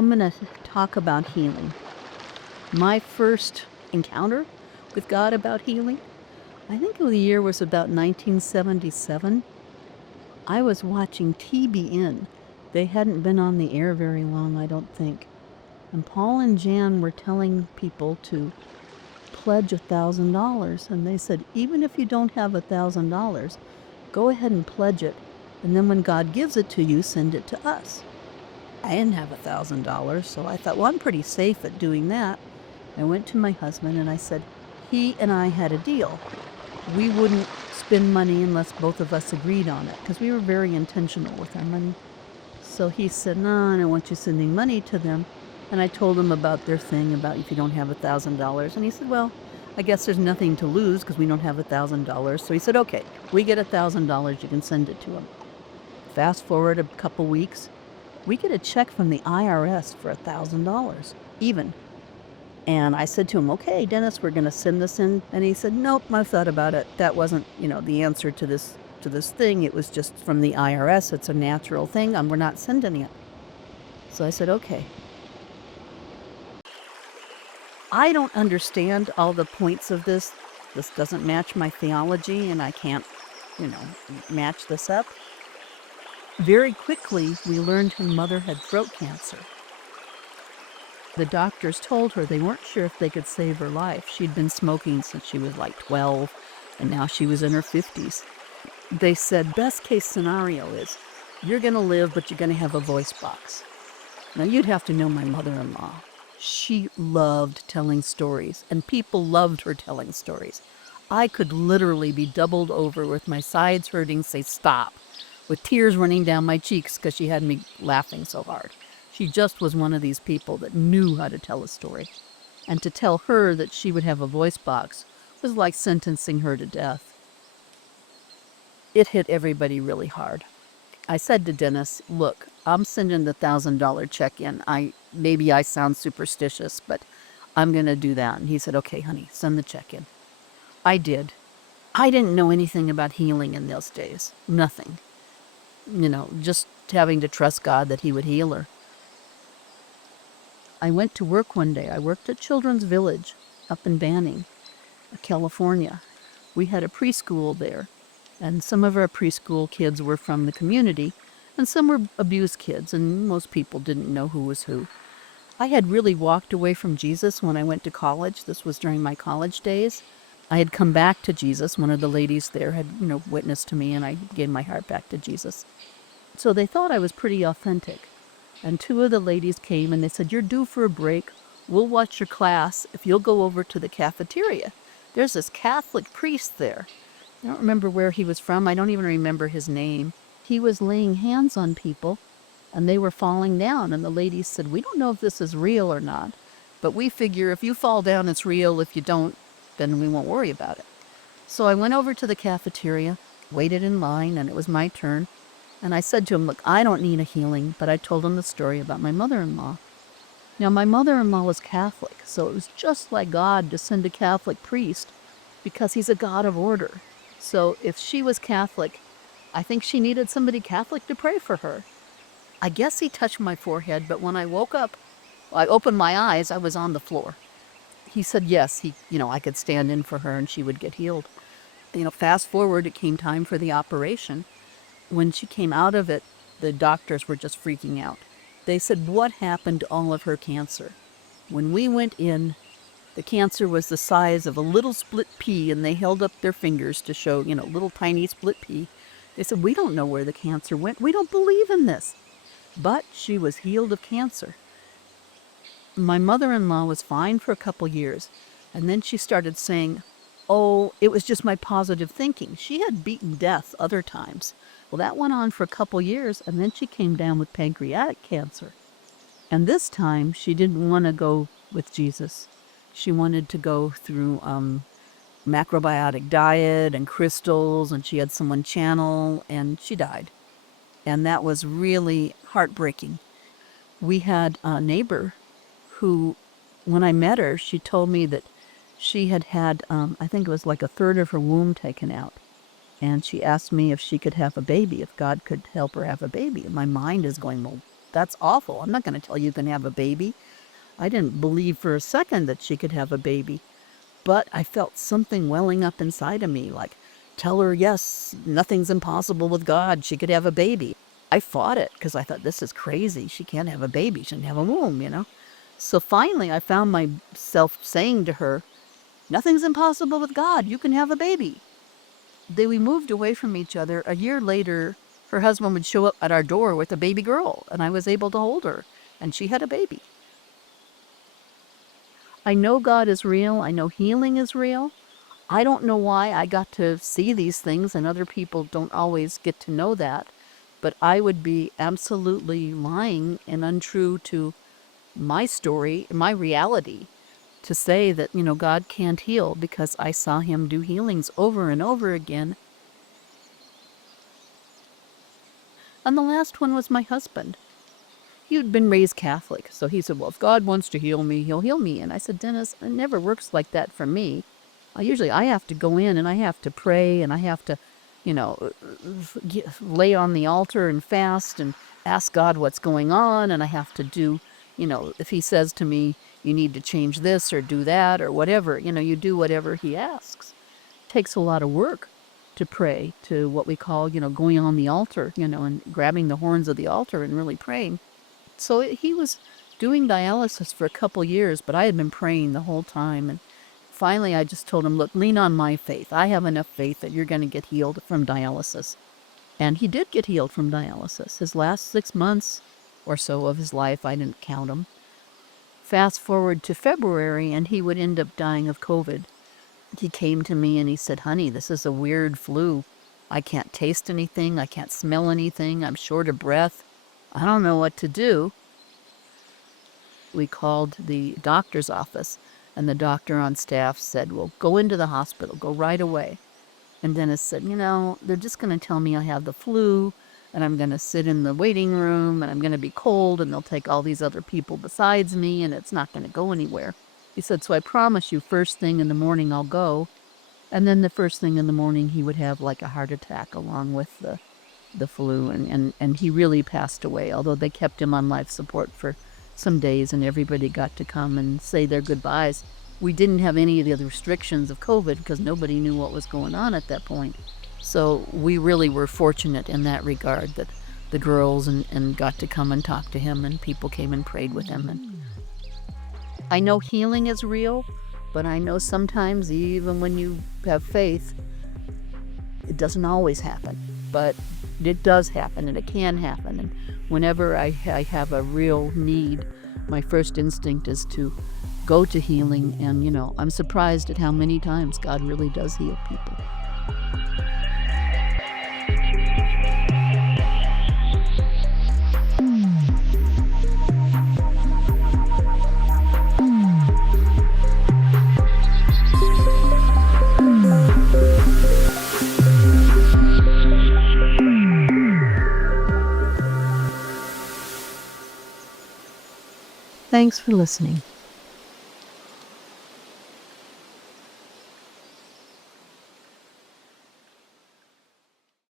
I'm going to talk about healing. My first encounter with God about healing, I think the year was about 1977. I was watching TBN. They hadn't been on the air very long, I don't think. And Paul and Jan were telling people to pledge $1,000. And they said, even if you don't have $1,000, go ahead and pledge it. And then when God gives it to you, send it to us. I didn't have $1,000, so I thought, well, I'm pretty safe at doing that. I went to my husband and I said, he and I had a deal. We wouldn't spend money unless both of us agreed on it, because we were very intentional with our money. So he said, no, I don't want you sending money to them. And I told him about their thing about if you don't have $1,000. And he said, well, I guess there's nothing to lose because we don't have $1,000. So he said, okay, we get $1,000, you can send it to him. Fast forward a couple weeks, we get a check from the IRS for $1,000, even. And I said to him, okay, Dennis, we're going to send this in. And he said, nope, I've thought about it. That wasn't, the answer to this thing. It was just from the IRS. It's a natural thing. We're not sending it. So I said, okay. I don't understand all the points of this. This doesn't match my theology, and I can't, match this up. Very quickly, we learned her mother had throat cancer. The doctors told her they weren't sure if they could save her life. She'd been smoking since she was like 12, and now she was in her 50s. They said, best case scenario is, you're going to live, but you're going to have a voice box. Now, you'd have to know my mother-in-law. She loved telling stories, and people loved her telling stories. I could literally be doubled over with my sides hurting, say stop, with tears running down my cheeks because she had me laughing so hard. She just was one of these people that knew how to tell a story. And to tell her that she would have a voice box was like sentencing her to death. It hit everybody really hard. I said to Dennis, look, I'm sending the $1,000 check in. Maybe I sound superstitious, but I'm going to do that. And he said, okay, honey, send the check in. I did. I didn't know anything about healing in those days. Nothing. Just having to trust God that he would heal her. I went to work one day. I worked at Children's Village up in Banning, California. We had a preschool there, and some of our preschool kids were from the community, and some were abused kids, and most people didn't know who was who. I had really walked away from Jesus when I went to college. This was during my college days. I had come back to Jesus. One of the ladies there had, witnessed to me, and I gave my heart back to Jesus. So they thought I was pretty authentic. And two of the ladies came and they said, you're due for a break. We'll watch your class if you'll go over to the cafeteria. There's this Catholic priest there. I don't remember where he was from. I don't even remember his name. He was laying hands on people and they were falling down. And the ladies said, we don't know if this is real or not, but we figure if you fall down, it's real. If you don't, then we won't worry about it. So I went over to the cafeteria, waited in line, and it was my turn. And I said to him, look, I don't need a healing, but I told him the story about my mother-in-law. Now, my mother-in-law was Catholic, so it was just like God to send a Catholic priest because he's a God of order. So if she was Catholic, I think she needed somebody Catholic to pray for her. I guess he touched my forehead, but when I woke up, I opened my eyes, I was on the floor. He said, yes, I could stand in for her and she would get healed. Fast forward, it came time for the operation. When she came out of it, the doctors were just freaking out. They said, what happened to all of her cancer? When we went in, the cancer was the size of a little split pea, and they held up their fingers to show, little tiny split pea. They said, we don't know where the cancer went. We don't believe in this. But she was healed of cancer. My mother-in-law was fine for a couple years, and then she started saying, oh, it was just my positive thinking. She had beaten death other times. Well, that went on for a couple years, and then she came down with pancreatic cancer. And this time, she didn't want to go with Jesus. She wanted to go through macrobiotic diet and crystals, and she had someone channel, and she died. And that was really heartbreaking. We had a neighbor who, when I met her, she told me that she had I think it was like a third of her womb taken out. And she asked me if she could have a baby, if God could help her have a baby. And my mind is going, well, That's awful. I'm not going to tell you can have a baby. I didn't believe for a second that she could have a baby. But I felt something welling up inside of me, like, tell her, yes, nothing's impossible with God. She could have a baby. I fought it because I thought, this is crazy. She can't have a baby. She doesn't have a womb. So finally, I found myself saying to her, nothing's impossible with God. You can have a baby. We moved away from each other. A year later, her husband would show up at our door with a baby girl, and I was able to hold her, and she had a baby. I know God is real. I know healing is real. I don't know why I got to see these things and other people don't always get to know that, but I would be absolutely lying and untrue to my story, my reality, to say that, God can't heal, because I saw him do healings over and over again. And the last one was my husband. He'd been raised Catholic, so he said, well, if God wants to heal me, he'll heal me. And I said, Dennis, it never works like that for me. I have to go in and I have to pray and I have to, lay on the altar and fast and ask God what's going on. And I have to do, if he says to me, you need to change this or do that or whatever, you do whatever he asks. It takes a lot of work to pray, to what we call, going on the altar, and grabbing the horns of the altar and really praying. So he was doing dialysis for a couple years, but I had been praying the whole time. And finally, I just told him, look, lean on my faith. I have enough faith that you're going to get healed from dialysis. And he did get healed from dialysis. His last 6 months or so of his life, I didn't count them. Fast forward to February, and he would end up dying of COVID. He came to me and he said, honey, this is a weird flu. I can't taste anything. I can't smell anything. I'm short of breath. I don't know what to do. We called the doctor's office, and the doctor on staff said, well, go into the hospital, go right away. And Dennis said, they're just going to tell me I have the flu, and I'm going to sit in the waiting room, and I'm going to be cold, and they'll take all these other people besides me, and it's not going to go anywhere. He said, so I promise you, first thing in the morning I'll go. And then the first thing in the morning he would have like a heart attack along with the flu, and he really passed away, although they kept him on life support for some days and everybody got to come and say their goodbyes. We didn't have any of the other restrictions of COVID because nobody knew what was going on at that point. So we really were fortunate in that regard, that the girls and got to come and talk to him, and people came and prayed with him. And I know healing is real, but I know sometimes even when you have faith, it doesn't always happen. But it does happen, and it can happen. And whenever I have a real need, my first instinct is to go to healing. And, I'm surprised at how many times God really does heal people. Thanks for listening.